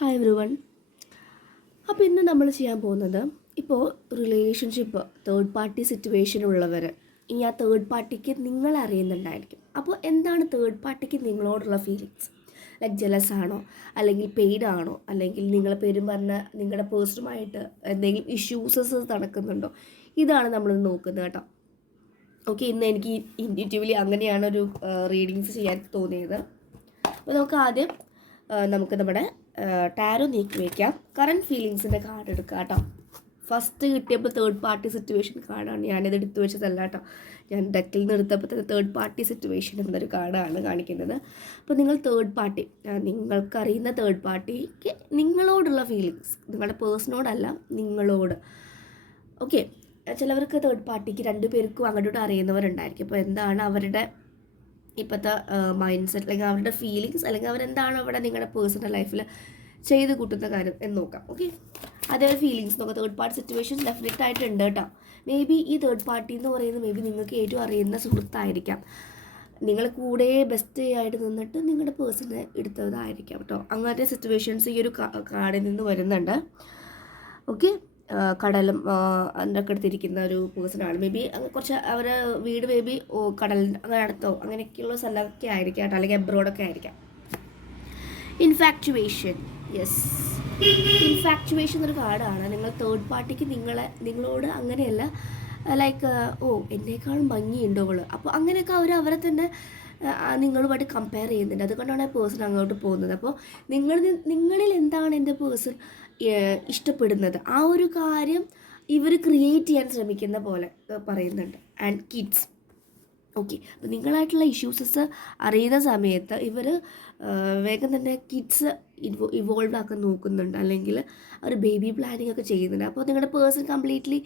Hi every one അപ്പോൾ ഇന്ന് നമ്മൾ ചെയ്യാൻ പോകുന്നത് ഇപ്പോൾ റിലേഷൻഷിപ്പ് തേർഡ് പാർട്ടി സിറ്റുവേഷൻ ഉള്ളവർ ഇനി ആ തേർഡ് പാർട്ടിക്ക് നിങ്ങൾ അറിയുന്നുണ്ടായിരിക്കും. അപ്പോൾ എന്താണ് തേർഡ് പാർട്ടിക്ക് നിങ്ങളോടുള്ള ഫീലിങ്സ് ലൈക്ക് ജലസ് ആണോ? അല്ലെങ്കിൽ പെയ്ഡ് ആണോ അല്ലെങ്കിൽ നിങ്ങളെ പേരും പറഞ്ഞ നിങ്ങളുടെ പേഴ്സണുമായിട്ട് എന്തെങ്കിലും ഇഷ്യൂസസ് നടക്കുന്നുണ്ടോ? ഇതാണ് നമ്മൾ നോക്കുന്നത് കേട്ടോ. ഓക്കെ ഇന്ന് എനിക്ക് ഇൻഡിറ്റീവ്ലി അങ്ങനെയാണ് ഒരു റീഡിങ്സ് ചെയ്യാൻ തോന്നിയത്. അപ്പോൾ നമുക്ക് ആദ്യം നമുക്ക് നമ്മുടെ ടാരോ നീക്കി വയ്ക്കാം കറണ്ട് ഫീലിങ്സിന്റെ കാർഡ് എടുക്കുക കേട്ടോ ഫസ്റ്റ് കിട്ടിയപ്പോൾ തേർഡ് പാർട്ടി സിറ്റുവേഷൻ കാർഡാണ് ഞാനിത് എടുത്തു വെച്ചതല്ല കേട്ടോ ഞാൻ ഡെക്കിൽ നിന്ന് എടുത്തപ്പോൾ തന്നെ തേർഡ് പാർട്ടി സിറ്റുവേഷൻ എന്നൊരു കാർഡാണ് കാണിക്കുന്നത്. അപ്പോൾ നിങ്ങൾ തേർഡ് പാർട്ടി നിങ്ങൾക്കറിയുന്ന തേർഡ് പാർട്ടിക്ക് നിങ്ങളോടുള്ള ഫീലിങ്സ് നിങ്ങളുടെ പേഴ്സണോടല്ല നിങ്ങളോട്. ഓക്കെ ചിലവർക്ക് തേർഡ് പാർട്ടിക്ക് രണ്ട് പേർക്കും അങ്ങോട്ടും അറിയുന്നവരുണ്ടായിരിക്കും. അപ്പോൾ എന്താണ് അവരുടെ ഇപ്പോഴത്തെ മൈൻഡ് സെറ്റ് അല്ലെങ്കിൽ അവരുടെ ഫീലിങ്സ് അല്ലെങ്കിൽ അവരെന്താണ് അവിടെ നിങ്ങളുടെ പേഴ്സണൽ ലൈഫിൽ ചെയ്ത് കൂട്ടുന്ന കാര്യം എന്ന് നോക്കാം. ഓക്കെ അതേ ഫീലിങ്സ് നോക്കാം. തേർഡ് പാർട്ടി സിറ്റുവേഷൻ ഡെഫിനറ്റ് ആയിട്ട് ഉണ്ട് കേട്ടോ. മേ ബി ഈ തേർഡ് പാർട്ടി എന്ന് പറയുന്നത് മേ ബി നിങ്ങൾക്ക് ഏറ്റവും അറിയുന്ന സുഹൃത്തായിരിക്കാം. നിങ്ങൾ കൂടെ ബെസ്റ്റ് ആയിട്ട് നിന്നിട്ട് നിങ്ങളുടെ പേഴ്സണെ എടുത്തതായിരിക്കാം കേട്ടോ. അങ്ങനത്തെ സിറ്റുവേഷൻസ് ഈ ഒരു കാർഡിൽ നിന്ന് വരുന്നുണ്ട്. ഓക്കെ കടലും അതിന്റെ അടുത്തിരിക്കുന്ന ഒരു പേഴ്സണാണ് മേ ബി കുറച്ച് അവരെ വീട് മേ ബി കടൽ അങ്ങനെ അടുത്തോ അങ്ങനെയൊക്കെയുള്ള സ്ഥലമൊക്കെ ആയിരിക്കാം കേട്ടോ. അല്ലെങ്കിൽ അബ്രോഡൊക്കെ ആയിരിക്കാം. ഇൻഫാക്ച്വേഷൻ യെസ് ഇൻഫാക്ച്വേഷൻ എന്നൊരു കാർഡാണ് നിങ്ങൾ തേർഡ് പാർട്ടിക്ക് നിങ്ങളെ നിങ്ങളോട് അങ്ങനെയല്ല ലൈക്ക് ഓ എന്നേക്കാളും ഭംഗിയുണ്ടോ അവൾ. അപ്പോൾ അങ്ങനെയൊക്കെ അവർ അവരെ തന്നെ നിങ്ങളുമായിട്ട് കമ്പയർ ചെയ്യുന്നുണ്ട്. അതുകൊണ്ടാണ് ആ പേഴ്സൺ അങ്ങോട്ട് പോകുന്നത്. അപ്പോൾ നിങ്ങൾ നിങ്ങളിൽ എന്താണ് എന്റെ പേഴ്സൺ ഇഷ്ടപ്പെടുന്നത്? ആ ഒരു കാര്യം ഇവർ ക്രിയേറ്റ് ചെയ്യാൻ ശ്രമിക്കുന്ന പോലെ പറയുന്നുണ്ട്. ആൻഡ് കിഡ്സ് ഓക്കെ അപ്പോൾ നിങ്ങളായിട്ടുള്ള ഇഷ്യൂസസ് അറിയുന്ന സമയത്ത് ഇവർ വേഗം തന്നെ കിഡ്സ് ഇൻവോ ഇവോൾവ് ആക്കാൻ നോക്കുന്നുണ്ട്. അല്ലെങ്കിൽ അവർ ബേബി പ്ലാനിങ് ഒക്കെ ചെയ്യുന്നുണ്ട്. അപ്പോൾ നിങ്ങളുടെ പേഴ്സൺ കംപ്ലീറ്റ്ലി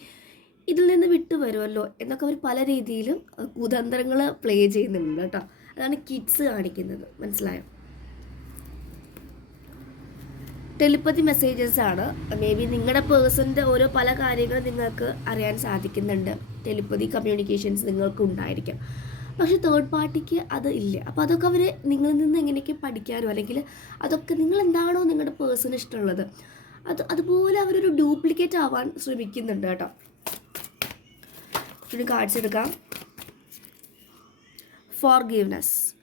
ഇതിൽ നിന്ന് വിട്ടു വരുമല്ലോ എന്നൊക്കെ അവർ പല രീതിയിലും കുതന്ത്രങ്ങൾ പ്ലേ ചെയ്യുന്നുണ്ട് കേട്ടോ. അതാണ് കിഡ്സ് കാണിക്കുന്നത്. മനസ്സിലായോ? ടെലിപ്പതി മെസ്സേജസ് ആണ്. മേ ബി നിങ്ങളുടെ പേഴ്സണിന്റെ ഓരോ പല കാര്യങ്ങളും നിങ്ങൾക്ക് അറിയാൻ സാധിക്കുന്നുണ്ട്. ടെലിപ്പതി കമ്മ്യൂണിക്കേഷൻസ് നിങ്ങൾക്ക് ഉണ്ടായിരിക്കാം. പക്ഷെ തേർഡ് പാർട്ടിക്ക് അത് ഇല്ല. അപ്പോൾ അതൊക്കെ അവർ നിങ്ങളിൽ നിന്ന് എങ്ങനെയൊക്കെ പഠിക്കാനോ അല്ലെങ്കിൽ അതൊക്കെ നിങ്ങൾ എന്താണോ നിങ്ങളുടെ പേഴ്സണൽ ഇഷ്ടമുള്ളത്. അത് അതുപോലെ അവരൊരു ഡ്യൂപ്ലിക്കേറ്റ് ആവാൻ ശ്രമിക്കുന്നുണ്ട് കേട്ടോ. കാണിച്ചെടുക്കാം ഫോർ ഗീവ്നെസ്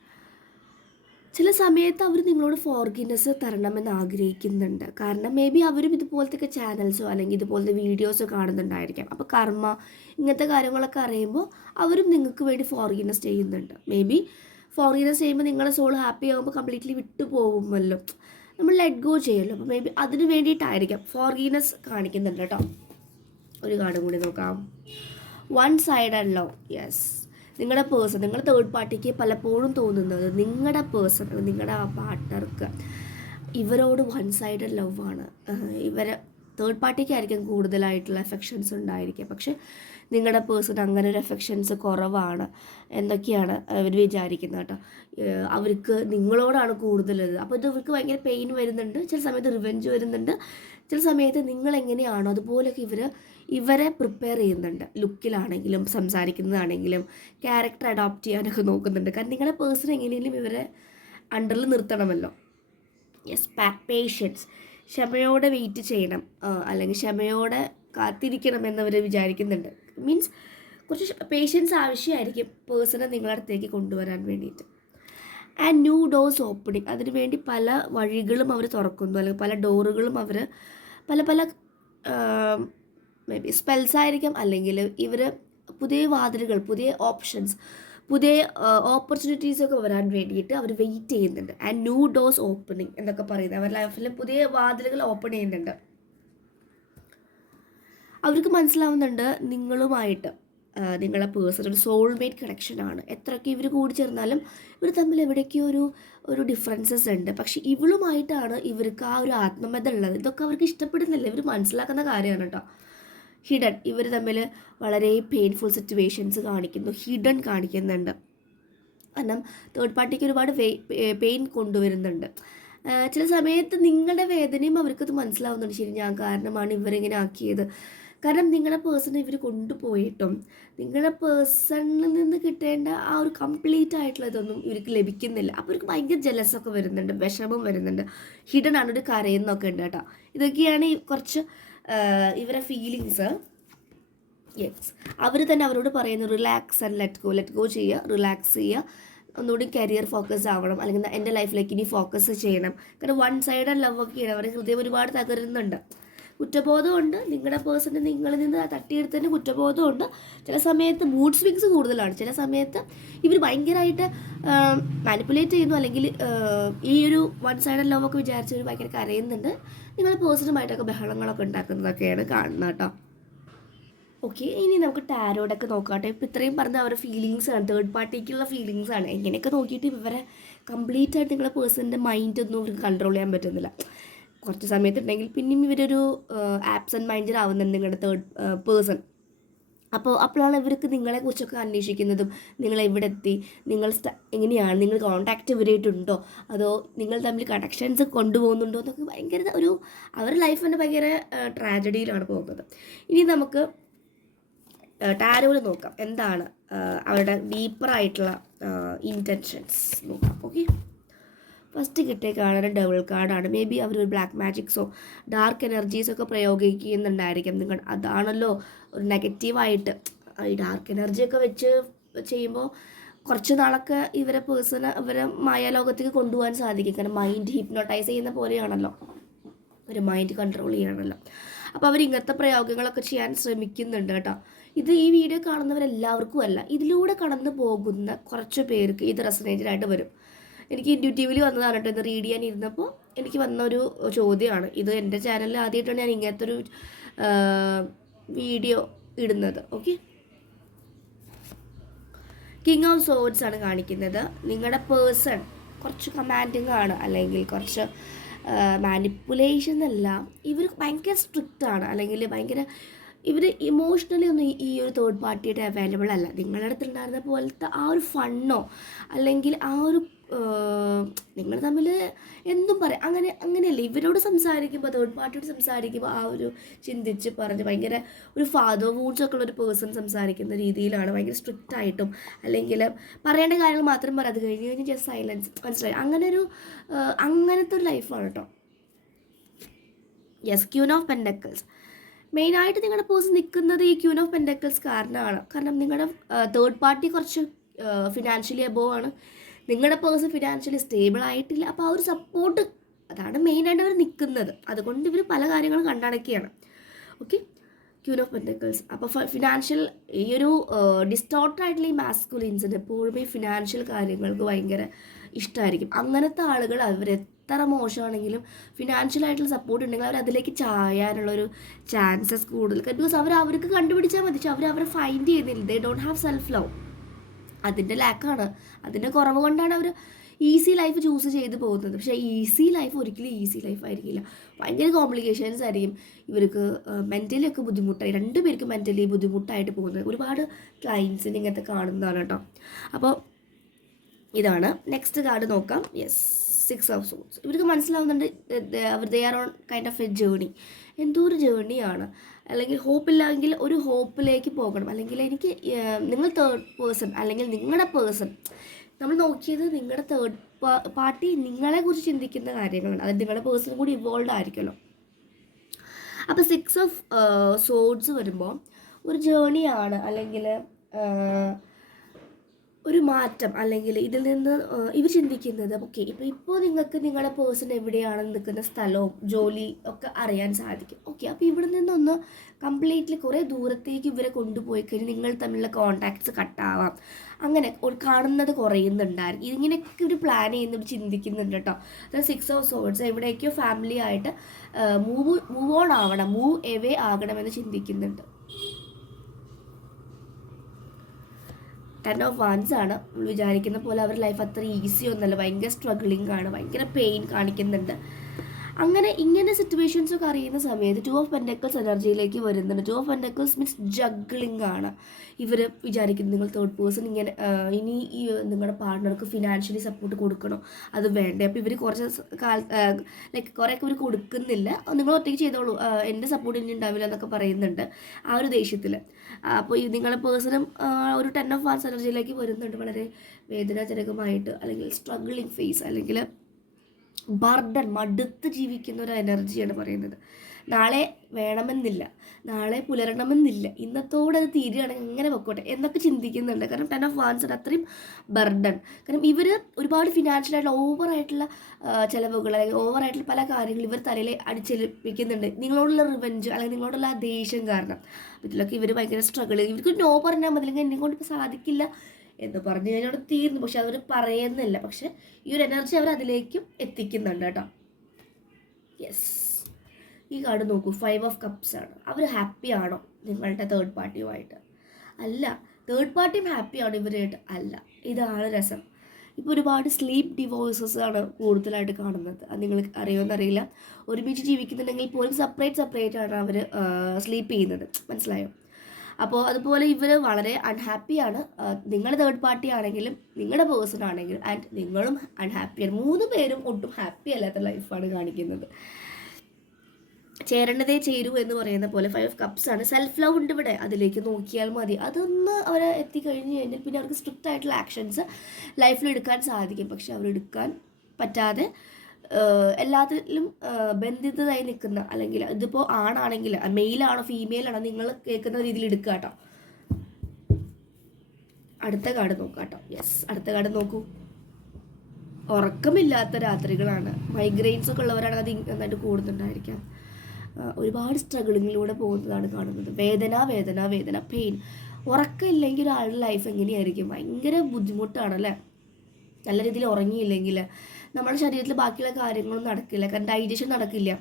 ചില സമയത്ത് അവർ നിങ്ങളോട് ഫോർഗിനെസ് തരണമെന്ന് ആഗ്രഹിക്കുന്നുണ്ട്. കാരണം മേ ബി അവരും ഇതുപോലത്തെ ചാനൽസോ അല്ലെങ്കിൽ ഇതുപോലത്തെ വീഡിയോസോ കാണുന്നുണ്ടായിരിക്കാം. അപ്പോൾ കർമ്മ ഇങ്ങനത്തെ കാര്യങ്ങളൊക്കെ അറിയുമ്പോൾ അവരും നിങ്ങൾക്ക് വേണ്ടി ഫോർഗിനെസ് ചെയ്യുന്നുണ്ട്. മേ ബി ഫോർഗിനെസ് ചെയ്യുമ്പോൾ നിങ്ങളുടെ സോൾ ഹാപ്പി ആകുമ്പോൾ കംപ്ലീറ്റ്ലി വിട്ടു പോകുമല്ലോ. നമ്മൾ ലെറ്റ് ഗോ ചെയ്യുമല്ലോ. അപ്പോൾ മേ ബി അതിന് വേണ്ടിയിട്ടായിരിക്കാം ഫോർഗിനെസ് കാണിക്കുന്നുണ്ട് കേട്ടോ. ഒരു കാർഡും കൂടി നോക്കാം. One side and love yes നിങ്ങളുടെ പേഴ്സൺ നിങ്ങളുടെ തേർഡ് പാർട്ടിക്ക് പലപ്പോഴും തോന്നുന്നത് നിങ്ങളുടെ പേഴ്സൺ നിങ്ങളുടെ ആ പാർട്ട്ണർക്ക് ഇവരോട് വൺ സൈഡഡ് ലവ് ആണ് ഇവരെ തേർഡ് പാർട്ടിക്കായിരിക്കും കൂടുതലായിട്ടുള്ള എഫെക്ഷൻസ് ഉണ്ടായിരിക്കുക. പക്ഷേ നിങ്ങളുടെ പേഴ്സൺ അങ്ങനെ ഒരു എഫെക്ഷൻസ് കുറവാണ് എന്തൊക്കെയാണ് അവർ വിചാരിക്കുന്നത് കേട്ടോ. അവർക്ക് നിങ്ങളോടാണ് കൂടുതലത് അപ്പോൾ ഇത് ഇവർക്ക് ഭയങ്കര പെയിൻ വരുന്നുണ്ട്. ചില സമയത്ത് റിവെഞ്ച് വരുന്നുണ്ട്. ചില സമയത്ത് നിങ്ങൾ എങ്ങനെയാണോ അതുപോലെയൊക്കെ ഇവർ ഇവരെ പ്രിപ്പയർ ചെയ്യുന്നുണ്ട്. ലുക്കിലാണെങ്കിലും സംസാരിക്കുന്നതാണെങ്കിലും ക്യാരക്ടർ അഡോപ്റ്റ് ചെയ്യാനൊക്കെ നോക്കുന്നുണ്ട്. കാരണം നിങ്ങളുടെ പേഴ്സൺ എങ്ങനെയെങ്കിലും ഇവരെ അണ്ടറിൽ നിർത്തണമല്ലോ. യെസ് പേഷ്യൻസ് ക്ഷമയോടെ വെയിറ്റ് ചെയ്യണം. അല്ലെങ്കിൽ ക്ഷമയോടെ കാത്തിരിക്കണം എന്നവർ വിചാരിക്കുന്നുണ്ട്. മീൻസ് കുറച്ച് പേഷ്യൻസ് ആവശ്യമായിരിക്കും പേഴ്സണെ നിങ്ങളുടെ അടുത്തേക്ക് കൊണ്ടുവരാൻ വേണ്ടിയിട്ട്. ആൻഡ് ന്യൂ ഡോസ് ഓപ്പണിങ് അതിനുവേണ്ടി പല വഴികളും അവർ തുറക്കുന്നു. അല്ലെങ്കിൽ പല ഡോറുകളും അവർ പല പല മേ ബി സ്പെൽസ് ആയിരിക്കാം. അല്ലെങ്കിൽ ഇവർ പുതിയ വാതിലുകൾ പുതിയ ഓപ്ഷൻസ് പുതിയ ഓപ്പർച്യൂണിറ്റീസ് ഒക്കെ വരാൻ വേണ്ടിയിട്ട് അവർ വെയിറ്റ് ചെയ്യുന്നുണ്ട്. ആൻഡ് ന്യൂ ഡോസ് ഓപ്പണിങ് എന്നൊക്കെ പറയുന്നത് അവരുടെ ലൈഫിൽ പുതിയ വാതിലുകൾ ഓപ്പൺ ചെയ്യുന്നുണ്ട്. അവർക്ക് മനസ്സിലാവുന്നുണ്ട് നിങ്ങളുമായിട്ട് നിങ്ങളെ പേഴ്സൺ ഒരു സോൾമേറ്റ് കണക്ഷനാണ് എത്രയൊക്കെ ഇവർ കൂടി ചേർന്നാലും ഇവർ തമ്മിൽ എവിടെയൊക്കെയോ ഒരു ഒരു ഡിഫറൻസസ് ഉണ്ട്. പക്ഷെ ഇവളുമായിട്ടാണ് ഇവർക്ക് ആ ഒരു ആത്മബന്ധം ഉള്ളത്. ഇതൊക്കെ അവർക്ക് ഇഷ്ടപ്പെടുന്നില്ല. ഇവർ മനസ്സിലാക്കുന്ന കാര്യമാണ് കേട്ടോ. ഹിഡൻ. ഇവർ തമ്മിൽ വളരെ പെയിൻഫുൾ സിറ്റുവേഷൻസ് കാണിക്കുന്നു. ഹിഡൻ കാണിക്കുന്നുണ്ട്. കാരണം തേർഡ് പാർട്ടിക്ക് ഒരുപാട് പെയിൻ കൊണ്ടുവരുന്നുണ്ട്. ചില സമയത്ത് നിങ്ങളുടെ വേദനയും അവർക്കത് മനസ്സിലാവുന്നുണ്ട്. ശരി ഞാൻ കാരണമാണ് ഇവരിങ്ങനെ ആക്കിയത്. കാരണം നിങ്ങളുടെ പേഴ്സണെ ഇവർ കൊണ്ടുപോയിട്ടും നിങ്ങളുടെ പേഴ്സണിൽ നിന്ന് കിട്ടേണ്ട ആ ഒരു കംപ്ലീറ്റ് ആയിട്ടുള്ള ഇതൊന്നും ഇവർക്ക് ലഭിക്കുന്നില്ല. അപ്പോൾ ഇവർക്ക് ഭയങ്കര ജലസൊക്കെ വരുന്നുണ്ട് വിഷമം വരുന്നുണ്ട്. ഹിഡൻ ആണ് ഒരു കരയുന്നൊക്കെ ഉണ്ട് കേട്ടോ. ഇതൊക്കെയാണ് ഈ കുറച്ച് ഇവരെ ഫീലിങ്സ് യെസ് അവർ തന്നെ അവരോട് പറയുന്നു relax and let go let go ചെയ്യുക റിലാക്സ് ചെയ്യുക. ഒന്നുകൂടി കരിയർ ഫോക്കസ് ആവണം. അല്ലെങ്കിൽ എന്റെ ലൈഫിലേക്ക് ഇനി ഫോക്കസ് ചെയ്യണം. കാരണം വൺ സൈഡ് ലവ് ഒക്കെയാണ് അവരുടെ ഹൃദയം ഒരുപാട് തകരുന്നുണ്ട്. കുറ്റബോധമുണ്ട് നിങ്ങളുടെ പേഴ്സണ് നിങ്ങളിൽ നിന്ന് തട്ടിയെടുത്തതിന് കുറ്റബോധമുണ്ട് ചില സമയത്ത് മൂഡ് സ്വിങ്സ് കൂടുതലാണ്. ചില സമയത്ത് ഇവർ ഭയങ്കരമായിട്ട് മാനിപ്പുലേറ്റ് ചെയ്യുന്നു. അല്ലെങ്കിൽ ഈ ഒരു വൺ സൈഡ് ലവ് ഒക്കെ വിചാരിച്ച് ഒരു ഭയങ്കര കരയുന്നുണ്ട്. നിങ്ങൾ പേഴ്സണുമായിട്ടൊക്കെ ബഹളങ്ങളൊക്കെ ഉണ്ടാക്കുന്നതൊക്കെയാണ് കാണുന്നത് കേട്ടോ. ഓക്കെ ഇനി നമുക്ക് ടാരോടൊക്കെ നോക്കാട്ടെ. ഇപ്പം ഇത്രയും പറഞ്ഞ അവരുടെ ഫീലിങ്സ് ആണ്. തേർഡ് പാർട്ടിക്കുള്ള ഫീലിങ്സ് ആണ്. എങ്ങനെയൊക്കെ നോക്കിയിട്ട് ഇവരെ കംപ്ലീറ്റ് ആയിട്ട് നിങ്ങളുടെ പേഴ്സണിന്റെ മൈൻഡൊന്നും അവർക്ക് കൺട്രോൾ ചെയ്യാൻ പറ്റുന്നില്ല. കുറച്ച് സമയത്തുണ്ടെങ്കിൽ പിന്നെയും ഇവരൊരു ആബ്സെന്റ് മൈൻഡഡ് ആവുന്നുണ്ട് നിങ്ങളുടെ തേർഡ് പേഴ്സൺ അപ്പോൾ അപ്പോഴാണ് ഇവർക്ക് നിങ്ങളെക്കുറിച്ചൊക്കെ അന്വേഷിക്കുന്നതും നിങ്ങൾ എവിടെ എത്തി നിങ്ങൾ എങ്ങനെയാണ് നിങ്ങൾ കോൺടാക്റ്റ് ഇവരായിട്ടുണ്ടോ അതോ നിങ്ങൾ തമ്മിൽ കണക്ഷൻസ് കൊണ്ടുപോകുന്നുണ്ടോ എന്നൊക്കെ ഭയങ്കര ഒരു അവരുടെ ലൈഫ് തന്നെ ഭയങ്കര ട്രാജഡിയിലാണ് പോകുന്നത്. ഇനി നമുക്ക് ടാരോയിൽ നോക്കാം. എന്താണ് അവരുടെ ഡീപ്പറായിട്ടുള്ള ഇന്റൻഷൻസ് നോക്കാം. ഓക്കെ ഫസ്റ്റ് കിട്ടിയ കാർഡ് ഡബിൾ കാർഡാണ് മേ ബി അവർ ബ്ലാക്ക് മാജിക്സോ ഡാർക്ക് എനർജീസൊക്കെ ഒക്കെ പ്രയോഗിക്കുന്നുണ്ടായിരിക്കും. നിങ്ങൾ അതാണല്ലോ ഒരു നെഗറ്റീവായിട്ട് ഈ ഡാർക്ക് എനർജിയൊക്കെ വെച്ച് ചെയ്യുമ്പോൾ കുറച്ച് നാളൊക്കെ ഇവരെ പേഴ്സണൽ ഇവരെ മായാലോകത്തേക്ക് കൊണ്ടുപോകാൻ സാധിക്കും. കാരണം മൈൻഡ് ഹിപ്നോട്ടൈസ് ചെയ്യുന്ന പോലെയാണല്ലോ. ഒരു മൈൻഡ് കൺട്രോൾ ചെയ്യണമല്ലോ. അപ്പോൾ അവർ ഇങ്ങനത്തെ പ്രയോഗങ്ങളൊക്കെ ചെയ്യാൻ ശ്രമിക്കുന്നുണ്ട് കേട്ടോ. ഇത് ഈ വീഡിയോ കാണുന്നവരെല്ലാവർക്കും അല്ല ഇതിലൂടെ കടന്നു പോകുന്ന കുറച്ച് പേർക്ക് ഇത് റെസനേറ്റഡ് ആയിട്ട് വരും. എനിക്ക് ഇൻഡ്യൂറ്റീവിലി വന്നതാണ് കേട്ടോ ഇത് റീഡ് ചെയ്യാൻ ഇരുന്നപ്പോൾ. എനിക്ക് വന്ന ഒരു ചോദ്യമാണ്. ഇത് എന്റെ ചാനലിൽ ആദ്യമായിട്ടാണ് ഞാൻ ഇങ്ങനത്തെ ഒരു വീഡിയോ ഇടുന്നത്. ഓക്കെ കിങ് ഓഫ് സോഡ്സ് ആണ് കാണിക്കുന്നത്. നിങ്ങളുടെ പേഴ്സൺ കുറച്ച് കമാൻഡിങ് ആണ്. അല്ലെങ്കിൽ കുറച്ച് മാനിപ്പുലേഷൻ അല്ല. ഇവർ ഭയങ്കര സ്ട്രിക്റ്റ് ആണ്. അല്ലെങ്കിൽ ഭയങ്കര ഇവർ ഇമോഷണലി ഒന്നും ഈ- ഒരു തേർഡ് പാർട്ടിയുടെ അവൈലബിൾ അല്ല. നിങ്ങളുടെ അടുത്തുണ്ടായിരുന്ന പോലത്തെ ആ ഒരു ഫണ്ണോ അല്ലെങ്കിൽ ആ ഒരു നിങ്ങൾ തമ്മിൽ എന്തും പറയാം അങ്ങനെ അങ്ങനെയല്ല? ഇവരോട് സംസാരിക്കുമ്പോൾ തേർഡ് പാർട്ടിയോട് സംസാരിക്കുമ്പോൾ ആ ഒരു ചിന്തിച്ച് പറഞ്ഞ് ഭയങ്കര ഒരു ഫാദർ വൂൺസ് ഒക്കെ ഉള്ള ഒരു പേഴ്സൺ സംസാരിക്കുന്ന രീതിയിലാണ് ഭയങ്കര സ്ട്രിക്റ്റ് ആയിട്ടും അല്ലെങ്കിൽ പറയേണ്ട കാര്യങ്ങൾ മാത്രം പറയാം അത് കഴിഞ്ഞ് കഴിഞ്ഞ് ജസ്റ്റ് സൈലൻസ് മനസ്സിലായി? അങ്ങനെ ഒരു അങ്ങനത്തെ ഒരു ലൈഫാണ് കേട്ടോ യെസ് ക്യൂൻ ഓഫ് പെൻഡക്കിൾസ് മെയിനായിട്ട് നിങ്ങളുടെ പേഴ്സൺ നിൽക്കുന്നത് ഈ ക്യൂൻ ഓഫ് പെൻഡക്കിൾസ് കാരണമാണ് കാരണം നിങ്ങളുടെ തേർഡ് പാർട്ടി കുറച്ച് ഫിനാൻഷ്യലി അബോവ് ആണ്. നിങ്ങളുടെ പേഴ്സൺ ഫിനാൻഷ്യലി സ്റ്റേബിൾ ആയിട്ടില്ല. അപ്പോൾ ആ ഒരു സപ്പോർട്ട് അതാണ് മെയിനായിട്ട് അവർ നിൽക്കുന്നത് അതുകൊണ്ട് ഇവർ പല കാര്യങ്ങളും കണ്ടടക്കിയാണ്. ഓക്കെ ക്യൂൻ ഓഫ് പെന്റക്കിൾസ് അപ്പോൾ ഫിനാൻഷ്യൽ ഈ ഒരു ഡിസ്റ്റോർട്ടഡ് ആയിട്ടുള്ള ഈ മാസ്കുലിൻസിന് എപ്പോഴും ഈ ഫിനാൻഷ്യൽ കാര്യങ്ങൾക്ക് ഭയങ്കര ഇഷ്ടമായിരിക്കും അങ്ങനത്തെ ആളുകൾ അവർ എത്ര മോശമാണെങ്കിലും ഫിനാൻഷ്യൽ ആയിട്ടുള്ള സപ്പോർട്ട് ഉണ്ടെങ്കിൽ അവർ അതിലേക്ക് ചായാനുള്ളൊരു ചാൻസസ് കൂടുതൽ. ബിക്കോസ് അവർ അവർക്ക് കണ്ടുപിടിച്ചാൽ മതി. അവർ അവരെ ഫൈൻഡ് ചെയ്യുന്നില്ല. They don't have self love അതിന്റെ ലാക്കാണ്. അതിന്റെ കുറവ് കൊണ്ടാണ് അവർ ഈസി ലൈഫ് ചൂസ് ചെയ്ത് പോകുന്നത്. പക്ഷേ ഈസി ലൈഫ് ഒരിക്കലും ഈസി ലൈഫ് ആയിരിക്കില്ല. ഭയങ്കര കോംപ്ലിക്കേഷൻസ് ആയിരിക്കും. ഇവർക്ക് മെന്റലി ഒക്കെ ബുദ്ധിമുട്ടായി. രണ്ടുപേർക്കും മെന്റലി ബുദ്ധിമുട്ടായിട്ട് പോകുന്നത്. ഒരുപാട് ക്ലയൻസിന് ഇങ്ങനത്തെ കാണുന്നതാണ് കേട്ടോ. അപ്പോൾ ഇതാണ്. നെക്സ്റ്റ് കാർഡ് നോക്കാം. യെസ് സിക്സ് ഓഫ് സോൺസ് ഇവർക്ക് മനസ്സിലാവുന്നുണ്ട് അവർ they are on kind of a journey എന്തോ ഒരു ജേണിയാണ് അല്ലെങ്കിൽ ഹോപ്പില്ലെങ്കിൽ ഒരു ഹോപ്പിലേക്ക് പോകണം. അല്ലെങ്കിൽ എനിക്ക് നിങ്ങൾ തേർഡ് പേഴ്സൺ അല്ലെങ്കിൽ നിങ്ങളുടെ പേഴ്സൺ നമ്മൾ നോക്കിയത് നിങ്ങളുടെ തേർഡ് പാർട്ടി നിങ്ങളെക്കുറിച്ച് ചിന്തിക്കുന്ന കാര്യങ്ങളാണ്. അത് നിങ്ങളുടെ പേഴ്സൺ കൂടി ഇൻവോൾവ് ആയിരിക്കുമല്ലോ. അപ്പോൾ സിക്സ് ഓഫ് സോഡ്സ് വരുമ്പോൾ ഒരു ജേണിയാണ് അല്ലെങ്കിൽ ഒരു മാറ്റം അല്ലെങ്കിൽ ഇതിൽ നിന്ന് ഇവർ ചിന്തിക്കുന്നത് ഓക്കെ ഇപ്പോൾ ഇപ്പോൾ നിങ്ങൾക്ക് നിങ്ങളുടെ പേഴ്സൺ എവിടെയാണ് നിൽക്കുന്ന സ്ഥലവും ജോലി ഒക്കെ അറിയാൻ സാധിക്കും. ഓക്കെ അപ്പോൾ ഇവിടെ നിന്നൊന്ന് കംപ്ലീറ്റ്ലി കുറേ ദൂരത്തേക്ക് ഇവരെ കൊണ്ടുപോയി കഴിഞ്ഞാൽ നിങ്ങൾ തമ്മിലുള്ള കോണ്ടാക്ട്സ് കട്ടാവാം അങ്ങനെ കാണുന്നത് കുറയുന്നുണ്ടായിരിക്കും. ഇതിങ്ങനെയൊക്കെ ഒരു പ്ലാൻ ചെയ്യുന്ന ഒരു ചിന്തിക്കുന്നുണ്ട് കേട്ടോ. അതായത് സിക്സ് ഓഫ് സോൾസ് എവിടേക്കോ ഫാമിലി ആയിട്ട് മൂവ് മൂവ് ഓൺ ആവണം മൂവ് എവേ ആകണമെന്ന് ചിന്തിക്കുന്നുണ്ട്. ഓഫ് വൺസ് ആണ്. നമ്മൾ വിചാരിക്കുന്ന പോലെ അവരുടെ ലൈഫ് അത്ര ഈസി ഒന്നല്ല ഭയങ്കര സ്ട്രഗിളിംഗ് ആണ്. ഭയങ്കര പെയിൻ കാണിക്കുന്നുണ്ട്. അങ്ങനെ ഇങ്ങനെ സിറ്റുവേഷൻസ് ഒക്കെ അറിയുന്ന സമയത്ത് ടു ഓഫ് പെൻഡക്കിൾസ് എനർജിയിലേക്ക് വരുന്നുണ്ട്. Two of pentacles means juggling ആണ്. ഇവർ വിചാരിക്കുന്നത് നിങ്ങൾ തേർഡ് പേഴ്സൺ ഇങ്ങനെ ഇനി ഈ നിങ്ങളുടെ പാർട്ട്ണർക്ക് ഫിനാൻഷ്യലി സപ്പോർട്ട് കൊടുക്കണോ? അത് വേണ്ടേ. അപ്പോൾ ഇവർ കുറച്ച് കാല ലൈക്ക് കുറേയൊക്കെ ഇവർ കൊടുക്കുന്നില്ല. നിങ്ങൾ ഒറ്റയ്ക്ക് ചെയ്തോളൂ. എന്റെ സപ്പോർട്ട് ഇനി ഉണ്ടാവില്ല എന്നൊക്കെ പറയുന്നുണ്ട് ആ ഒരു ദേഷ്യത്തിൽ അപ്പോൾ ഈ നിങ്ങളുടെ പേഴ്സണും ഒരു ടെൻ ഓഫ് വാർസ് എനർജിയിലേക്ക് വരുന്നുണ്ട്. വളരെ വേദനാജനകമായിട്ട് അല്ലെങ്കിൽ സ്ട്രഗിളിങ് ഫേസ് അല്ലെങ്കിൽ ബർഡൻ മടുത്ത് ജീവിക്കുന്ന ഒരു എനർജിയാണ് പറയുന്നത്. നാളെ വേണമെന്നില്ല നാളെ പുലരണമെന്നില്ല ഇന്നത്തോടെ അത് തീരുകയാണെങ്കിൽ ഇങ്ങനെ പൊക്കോട്ടെ എന്നൊക്കെ ചിന്തിക്കുന്നുണ്ട്. കാരണം ടെൻ ഓഫ് വാൻസ് അത്രയും ബർഡൻ. കാരണം ഇവർ ഒരുപാട് ഫിനാൻഷ്യലായിട്ടുള്ള ഓവറായിട്ടുള്ള ചിലവുകൾ അല്ലെങ്കിൽ ഓവറായിട്ടുള്ള പല കാര്യങ്ങൾ ഇവർ തലയിൽ അടിച്ചേൽപ്പിക്കുന്നുണ്ട്. നിങ്ങളോടുള്ള റിവെഞ്ച് അല്ലെങ്കിൽ നിങ്ങളോടുള്ള ദേഷ്യം കാരണം. ഇതിലൊക്കെ ഇവർ ഭയങ്കര സ്ട്രഗിൾ ഇവർക്ക് നോ പറഞ്ഞാൽ മതി. അല്ലെങ്കിൽ എന്നെ കൊണ്ട് ഇപ്പോൾ സാധിക്കില്ല. എന്ന് പറഞ്ഞു കഴിഞ്ഞാൽ അവിടെ തീർന്നു. പക്ഷെ അവർ പറയുന്നില്ല. പക്ഷെ ഈ ഒരു എനർജി അവർ അതിലേക്കും എത്തിക്കുന്നുണ്ട് കേട്ടോ. യെസ് ഈ കാർഡ് നോക്കൂ. ഫൈവ് ഓഫ് കപ്സ് ആണ്. അവർ ഹാപ്പി ആണോ നിങ്ങളുടെ തേർഡ് പാർട്ടിയുമായിട്ട് അല്ല. തേർഡ് പാർട്ടിയും ആണ് ഇവരായിട്ട്? അല്ല. ഇതാണ് രസം. ഇപ്പോൾ ഒരുപാട് സ്ലീപ്പ് ഡിവോഴ്സസ് ആണ് കൂടുതലായിട്ട് കാണുന്നത്. അത് നിങ്ങൾ അറിയുമെന്നറിയില്ല ഒരുമിച്ച് ജീവിക്കുന്നുണ്ടെങ്കിൽ പോലും സെപ്പറേറ്റ് സെപ്പറേറ്റ് ആണ് അവർ സ്ലീപ്പ് ചെയ്യുന്നത്. മനസ്സിലായോ? അപ്പോൾ അതുപോലെ ഇവർ വളരെ അൺഹാപ്പിയാണ് നിങ്ങൾ തേർഡ് പാർട്ടി ആണെങ്കിലും നിങ്ങളുടെ പേഴ്സൺ ആണെങ്കിലും ആൻഡ് നിങ്ങളും അൺഹാപ്പിയാണ് മൂന്ന് പേരും ഒട്ടും ഹാപ്പി അല്ലാത്ത ലൈഫാണ് കാണിക്കുന്നത്. ചേരേണ്ടതേ ചേരൂ എന്ന് പറയുന്ന പോലെ ഫൈവ് ഓഫ് കപ്സ് ആണ്. സെൽഫ് ലവ് ഉണ്ട് ഇവിടെ. അതിലേക്ക് നോക്കിയാൽ മതി. അതൊന്ന് അവർ എത്തിക്കഴിഞ്ഞ് കഴിഞ്ഞാൽ പിന്നെ അവർക്ക് സ്ട്രിക്റ്റ് ആയിട്ടുള്ള ആക്ഷൻസ് ലൈഫിൽ എടുക്കാൻ സാധിക്കും. പക്ഷെ അവർ എടുക്കാൻ പറ്റാതെ എല്ലാത്തിലും ബന്ധിതതായി നിൽക്കുന്ന അല്ലെങ്കിൽ ഇതിപ്പോൾ ആണാണെങ്കിൽ മെയിലാണോ ഫീമെയിലാണോ നിങ്ങൾ കേൾക്കുന്ന രീതിയിൽ എടുക്കുക കേട്ടോ. അടുത്ത കാർഡ് നോക്കാം കേട്ടോ. യെസ് അടുത്ത കാർഡ് നോക്കൂ. ഉറക്കമില്ലാത്ത രാത്രികളാണ്. മൈഗ്രെയിൻസ് ഒക്കെ ഉള്ളവരാണ് അത് നന്നായിട്ട് കൂടുന്നുണ്ടായിരിക്കാം ഒരുപാട് സ്ട്രഗിളിങ്ങിലൂടെ പോകുന്നതാണ് കാണുന്നത്. വേദന വേദന വേദന പെയിൻ ഉറക്കമില്ലെങ്കിൽ ഒരാളുടെ ലൈഫ് എങ്ങനെയായിരിക്കും? ഭയങ്കര ബുദ്ധിമുട്ടാണല്ലേ? നല്ല രീതിയിൽ ഉറങ്ങിയില്ലെങ്കിൽ നമ്മുടെ ശരീരത്തിൽ ബാക്കിയുള്ള കാര്യങ്ങളും നടക്കില്ല. കാരണം ഡൈജഷൻ നടക്കില്ല.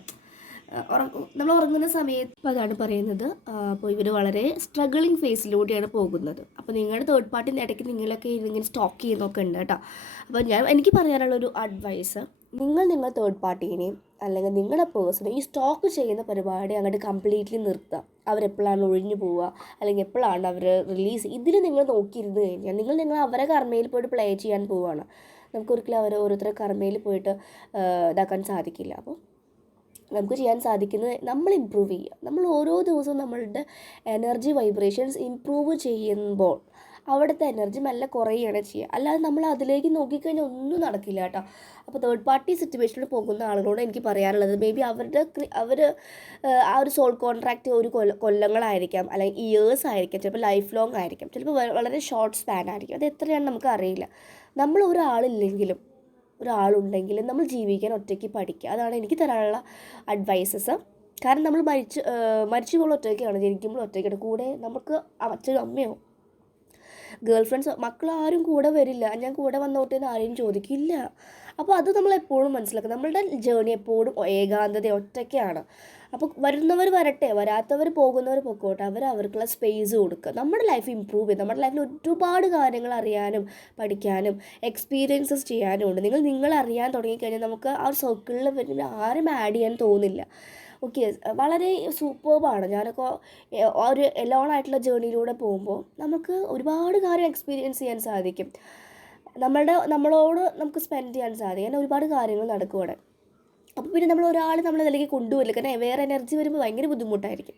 നമ്മൾ ഉറങ്ങുന്ന സമയത്ത് ഇപ്പോൾ അതാണ് പറയുന്നത്. അപ്പോൾ ഇവർ വളരെ സ്ട്രഗിളിങ് ഫേസിലൂടെയാണ് പോകുന്നത്. അപ്പോൾ നിങ്ങളുടെ തേർഡ് പാർട്ടിന്റെ ഇടയ്ക്ക് നിങ്ങളൊക്കെ ഇങ്ങനെ സ്റ്റോക്ക് ചെയ്യുന്നൊക്കെ ഉണ്ട് കേട്ടോ. അപ്പോൾ ഞാൻ എനിക്ക് പറയാനുള്ളൊരു അഡ്വൈസ് നിങ്ങൾ നിങ്ങളുടെ തേർഡ് പാർട്ടീനെയും അല്ലെങ്കിൽ നിങ്ങളുടെ പേഴ്സണെ ഈ സ്റ്റോക്ക് ചെയ്യുന്ന പരിപാടി അങ്ങോട്ട് കംപ്ലീറ്റ്ലി നിർത്തുക. അവരെപ്പോഴാണ് ഒഴിഞ്ഞു പോവുക? അല്ലെങ്കിൽ എപ്പോഴാണ് അവർ റിലീസ് ഇതിൽ നിങ്ങൾ നോക്കിയിരുന്ന് കഴിഞ്ഞാൽ നിങ്ങൾ നിങ്ങൾ അവരെ കർമ്മയിൽ പോയിട്ട് പ്ലേ ചെയ്യാൻ പോവുകയാണ്. നമുക്ക് അവരെ ഓരോരുത്തരെ കർമ്മയിൽ പോയിട്ട് ഇതാക്കാൻ സാധിക്കില്ല. അപ്പോൾ നമുക്ക് ചെയ്യാൻ സാധിക്കുന്നത് നമ്മൾ ഇമ്പ്രൂവ് ചെയ്യുക. നമ്മൾ ഓരോ ദിവസവും നമ്മളുടെ എനർജി വൈബ്രേഷൻസ് ഇമ്പ്രൂവ് ചെയ്യുമ്പോൾ അവിടുത്തെ എനർജി മെല്ലെ കുറയുകയാണ് ചെയ്യുക. അല്ലാതെ നമ്മൾ അതിലേക്ക് നോക്കിക്കഴിഞ്ഞാൽ ഒന്നും നടക്കില്ല കേട്ടോ. അപ്പോൾ തേർഡ് പാർട്ടി സിറ്റുവേഷനിൽ പോകുന്ന ആളുകളോട് എനിക്ക് പറയാനുള്ളത് മേ ബി അവരുടെ അവർ ആ ഒരു സോൾ കോൺട്രാക്റ്റ് ഒരു കൊല്ല കൊല്ലങ്ങളായിരിക്കാം അല്ലെങ്കിൽ ഇയേഴ്സ് ആയിരിക്കാം ചിലപ്പോൾ ലൈഫ് ലോങ് ആയിരിക്കാം. ചിലപ്പോൾ വളരെ ഷോർട്ട് സ്പാൻ ആയിരിക്കും. അത് എത്രയാണെന്ന് നമുക്ക് അറിയില്ല. നമ്മൾ ഒരാളില്ലെങ്കിലും ഒരാളുണ്ടെങ്കിലും നമ്മൾ ജീവിക്കാൻ ഒറ്റയ്ക്ക് പഠിക്കുക. അതാണ് എനിക്ക് തരാനുള്ള അഡ്വൈസസ് കാരണം നമ്മൾ മരിച്ച് മരിച്ചു പോകുമ്പോൾ ഒറ്റയ്ക്കാണ് ജനിക്കുമ്പോൾ ഒറ്റയ്ക്കാണ്. കൂടെ നമുക്ക് അച്ഛനും അമ്മയോ ഗേൾ ഫ്രണ്ട്സ് മക്കളാരും കൂടെ വരില്ല. ഞാൻ കൂടെ വന്നോട്ടെ എന്ന് ആരെയും ചോദിക്കില്ല. അപ്പോൾ അത് നമ്മൾ എപ്പോഴും മനസ്സിലാക്കുക നമ്മളുടെ ജേണി എപ്പോഴും ഏകാന്തത ഒറ്റയ്ക്കാണ്. അപ്പോൾ വരുന്നവർ വരട്ടെ വരാത്തവർ പോകുന്നവർ പൊക്കോട്ടെ അവർ അവർക്കുള്ള സ്പേസ് കൊടുക്കുക. നമ്മുടെ ലൈഫ് ഇമ്പ്രൂവ് ചെയ്യും. നമ്മുടെ ലൈഫിൽ ഒരുപാട് കാര്യങ്ങൾ അറിയാനും പഠിക്കാനും എക്സ്പീരിയൻസസ് ചെയ്യാനും ഉണ്ട്. നിങ്ങൾ നിങ്ങൾ അറിയാൻ തുടങ്ങിക്കഴിഞ്ഞാൽ നമുക്ക് ആ സർക്കിളിൽ വരുമ്പോൾ ആരും ആഡ് ചെയ്യാൻ തോന്നില്ല. ഓക്കെ വളരെ സൂപ്പർബാണ് ഏ- ഒരു എലോൺ ആയിട്ടുള്ള ജേണിയിലൂടെ പോകുമ്പോൾ നമുക്ക് ഒരുപാട് കാര്യം എക്സ്പീരിയൻസ് ചെയ്യാൻ സാധിക്കും. നമ്മളുടെ നമ്മളോട് നമുക്ക് സ്പെൻഡ് ചെയ്യാൻ സാധിക്കും. അങ്ങനെ ഒരുപാട് കാര്യങ്ങൾ നടക്കും അവിടെ അപ്പോൾ പിന്നെ നമ്മൾ ഒരാൾ നമ്മളെ നിലയ്ക്ക് കൊണ്ടുവരില്ല. കാരണം വേറെ എനർജി വരുമ്പോൾ ഭയങ്കര ബുദ്ധിമുട്ടായിരിക്കും.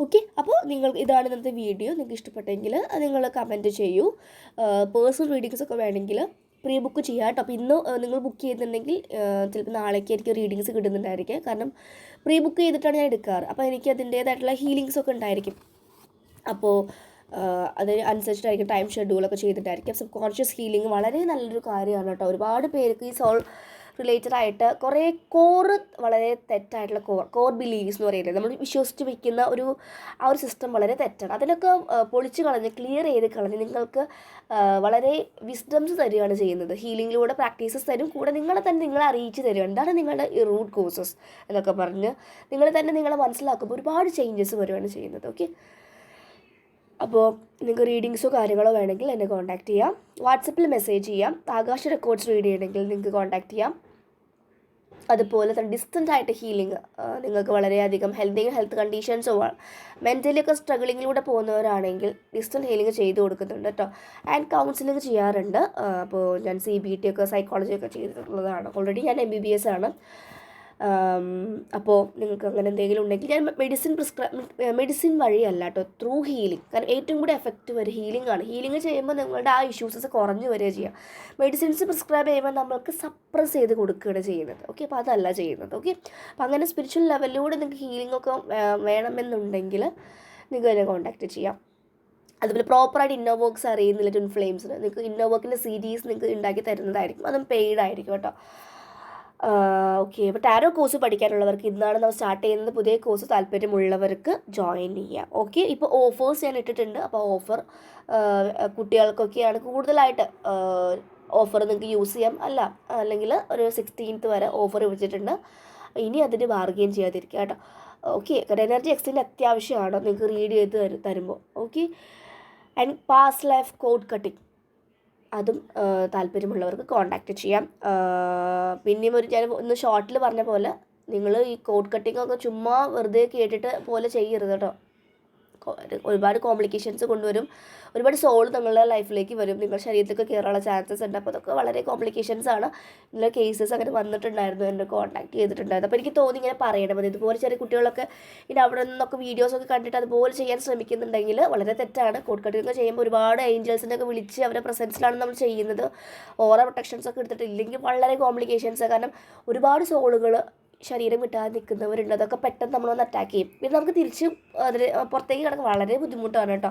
ഓക്കെ അപ്പോൾ നിങ്ങൾ ഇതാണ് ഇന്നത്തെ വീഡിയോ നിങ്ങൾക്ക് ഇഷ്ടപ്പെട്ടെങ്കിൽ നിങ്ങൾ കമന്റ് ചെയ്യൂ. പേഴ്സണൽ റീഡിങ്സ് ഒക്കെ വേണമെങ്കിൽ പ്രീ ബുക്ക് ചെയ്യാം കേട്ടോ. അപ്പോൾ ഇന്ന് നിങ്ങൾ ബുക്ക് ചെയ്യുന്നുണ്ടെങ്കിൽ ചിലപ്പോൾ നാളേക്ക് എനിക്ക് റീഡിങ്സ് കിട്ടുന്നുണ്ടായിരിക്കും. കാരണം പ്രീ ബുക്ക് ചെയ്തിട്ടാണ് ഞാൻ എടുക്കാറ്. അപ്പോൾ എനിക്ക് അതിന്റേതായിട്ടുള്ള ഹീലിങ്സ് ഒക്കെ ഉണ്ടായിരിക്കും. അപ്പോൾ അതിന് അനുസരിച്ചിട്ടായിരിക്കും ടൈം ഷെഡ്യൂളൊക്കെ ചെയ്തിട്ടായിരിക്കും. സബ് കോൺഷ്യസ് ഹീലിംഗ് വളരെ നല്ലൊരു കാര്യമാണ് കേട്ടോ. ഒരുപാട് പേർക്ക് ഈ സോൾ റിലേറ്റഡ് ആയിട്ട് കുറേ കോറ് വളരെ തെറ്റായിട്ടുള്ള കോർ കോർ ബിലീവ്സ് എന്ന് പറയുന്നത്. നമ്മൾ വിശ്വസിച്ച് വയ്ക്കുന്ന ഒരു ആ ഒരു സിസ്റ്റം വളരെ തെറ്റാണ്. അതിനൊക്കെ പൊളിച്ച് കളഞ്ഞ് ക്ലിയർ ചെയ്ത് കളഞ്ഞ് നിങ്ങൾക്ക് വളരെ വിസ്ഡംസ് തരികയാണ് ചെയ്യുന്നത്. ഹീലിങ്ങിലൂടെ പ്രാക്ടീസസ് തരും. കൂടെ നിങ്ങളെ തന്നെ നിങ്ങളെ അറിയിച്ച് തരും എന്താണ് നിങ്ങളുടെ ഈ റൂട്ട് കോസസ് എന്നൊക്കെ പറഞ്ഞ് നിങ്ങൾ തന്നെ നിങ്ങളെ മനസ്സിലാക്കുമ്പോൾ ഒരുപാട് ചേഞ്ചസ് വരികയാണ് ചെയ്യുന്നത്. ഓക്കെ അപ്പോൾ നിങ്ങൾക്ക് റീഡിങ്സോ കാര്യങ്ങളോ വേണമെങ്കിൽ എന്നെ കോൺടാക്ട് ചെയ്യാം. വാട്സപ്പിൽ മെസ്സേജ് ചെയ്യാം. ആകാശ റെക്കോർഡ്സ് റീഡ് ചെയ്യണമെങ്കിൽ നിങ്ങൾക്ക് കോൺടാക്ട് ചെയ്യാം. അതുപോലെ തന്നെ ഡിസ്റ്റന്റ് ആയിട്ട് ഹീലിംഗ് നിങ്ങൾക്ക് വളരെയധികം ഹെൽത്തി ഹെൽത്ത് കണ്ടീഷൻസോ മെന്റലി ഒക്കെ സ്ട്രഗിളിങ്ങിലൂടെ പോകുന്നവരാണെങ്കിൽ ഡിസ്റ്റന്റ് ഹീലിംഗ് ചെയ്ത് കൊടുക്കുന്നുണ്ട് കേട്ടോ ആൻഡ് കൗൺസിലിംഗ് ചെയ്യാറുണ്ട്. അപ്പോൾ ഞാൻ സി ബി ടി ഒക്കെ സൈക്കോളജി ഒക്കെ ചെയ്തിട്ടുള്ളതാണ്. ഓൾറെഡി ഞാൻ എം ബി ബി എസ് ആണ്. അപ്പോൾ നിങ്ങൾക്ക് അങ്ങനെ എന്തെങ്കിലും ഉണ്ടെങ്കിൽ ഞാൻ മെഡിസിൻ പ്രിസ്ക്രൈബ് മെഡിസിൻ വഴിയല്ല കേട്ടോ ത്രൂ ഹീലിംഗ് കാരണം ഏറ്റവും കൂടി എഫക്റ്റ് വരും ഹീലിംഗ് ആണ്. ഹീലിംഗ് ചെയ്യുമ്പോൾ നിങ്ങളുടെ ആ ഇഷ്യൂസസ് കുറഞ്ഞു വരിക ചെയ്യുക മെഡിസിൻസ് പ്രിസ്ക്രൈബ് ചെയ്യുമ്പോൾ നമ്മൾക്ക് സപ്രസ് ചെയ്ത് കൊടുക്കുകയാണ് ചെയ്യുന്നത്. ഓക്കെ അപ്പോൾ അതല്ല ചെയ്യുന്നത്. ഓക്കെ അപ്പോൾ അങ്ങനെ സ്പിരിച്വൽ ലെവലിലൂടെ നിങ്ങൾക്ക് ഹീലിംഗ് ഒക്കെ വേണമെന്നുണ്ടെങ്കിൽ നിങ്ങൾക്ക് എന്നെ കോൺടാക്റ്റ് ചെയ്യാം. അതുപോലെ പ്രോപ്പറായിട്ട് ഇന്നോ വർക്ക്സ് അറിയുന്നില്ല ട്വിൻ ഫ്ലെയിംസിന് നിങ്ങൾക്ക് ഇന്നോ വർക്കിന്റെ സീരീസ് നിങ്ങൾക്ക് ഉണ്ടാക്കി തരുന്നതായിരിക്കും. അതും പെയ്ഡ് ആയിരിക്കും കേട്ടോ. ഓക്കെ അപ്പോൾ ടാരോ കോഴ്സ് പഠിക്കാനുള്ളവർക്ക് ഇന്നാണ് നമ്മൾ സ്റ്റാർട്ട് ചെയ്യുന്നത്. പുതിയ കോഴ്സ് താല്പര്യമുള്ളവർക്ക് ജോയിൻ ചെയ്യാം. ഓക്കെ ഇപ്പോൾ ഓഫേഴ്സ് ഞാൻ ഇട്ടിട്ടുണ്ട്. അപ്പോൾ ഓഫർ കുട്ടികൾക്കൊക്കെയാണ് കൂടുതലായിട്ട് ഓഫർ നിങ്ങൾക്ക് യൂസ് ചെയ്യാം. അല്ല അല്ലെങ്കിൽ ഒരു സിക്സ്റ്റീൻത്ത് വരെ ഓഫർ വെച്ചിട്ടുണ്ട് ഇനി അതിന് ബാർഗെയിൻ ചെയ്യാതിരിക്കുക കേട്ടോ. ഓക്കെ കാരണം എനർജി എക്സ്റ്റെൻഡ് അത്യാവശ്യമാണ്. നിങ്ങൾക്ക് റീഡ് ചെയ്ത് തരും തരുമ്പോൾ okay and past life cord cutting അതും താല്പര്യമുള്ളവർക്ക് കോൺടാക്റ്റ് ചെയ്യാം. പിന്നെയും ഒരു ഞാൻ ഒന്ന് ഷോർട്ടിൽ പറഞ്ഞ പോലെ നിങ്ങൾ ഈ കോഡ് കട്ടിങ്ങൊക്കെ ചുമ്മാ വെറുതെ കേട്ടിട്ട് പോലെ ചെയ്യരുത് കേട്ടോ. ഒരുപാട് കോംപ്ലിക്കേഷൻസ് കൊണ്ടുവരും. ഒരുപാട് സോൾ നിങ്ങളുടെ ലൈഫിലേക്ക് വരും. നിങ്ങളുടെ ശരീരത്തിലേക്ക് കയറാനുള്ള ചാൻസസ് ഉണ്ട്. അപ്പോൾ അതൊക്കെ വളരെ കോംപ്ലിക്കേഷൻസ് ആണ്. ഇതിലെ കേസസ് അങ്ങനെ വന്നിട്ടുണ്ടായിരുന്നു. എന്നെ കോൺടാക്ട് ചെയ്തിട്ടുണ്ടായിരുന്നു. അപ്പോൾ എനിക്ക് തോന്നി ഇങ്ങനെ പറയണം. ഇതുപോലെ ചെറിയ കുട്ടികളൊക്കെ ഇനി അവിടെ നിന്നൊക്കെ വീഡിയോസൊക്കെ കണ്ടിട്ട് അതുപോലെ ചെയ്യാൻ ശ്രമിക്കുന്നുണ്ടെങ്കിൽ വളരെ തെറ്റാണ്. കോഡ് കട്ടിങ് ചെയ്യുമ്പോൾ ഒരുപാട് ഏഞ്ചൽസിനെ ഒക്കെ വിളിച്ച് അവരുടെ പ്രസൻസിലാണ് നമ്മൾ ചെയ്യുന്നത്. ഓറ പ്രൊട്ടക്ഷൻസ് ഒക്കെ എടുത്തിട്ടില്ലെങ്കിൽ വളരെ കോംപ്ലിക്കേഷൻസ് കാരണം ഒരുപാട് സോളുകൾ ശരീരം കിട്ടാതെ നിൽക്കുന്നവരുണ്ട്. അതൊക്കെ പെട്ടെന്ന് നമ്മൾ വന്ന് അറ്റാക്ക് ചെയ്യും. പിന്നെ നമുക്ക് തിരിച്ച് അതിന് പുറത്തേക്ക് കിടക്കാൻ വളരെ ബുദ്ധിമുട്ടാണ് കേട്ടോ.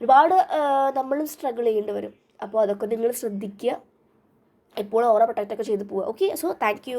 ഒരുപാട് നമ്മളും സ്ട്രഗിൾ ചെയ്യേണ്ടി വരും. അപ്പോൾ അതൊക്കെ നിങ്ങൾ ശ്രദ്ധിക്കുക. എപ്പോഴും ഓറ പ്രൊട്ടക്റ്റൊക്കെ ചെയ്ത് പോവുക. Okay so thank you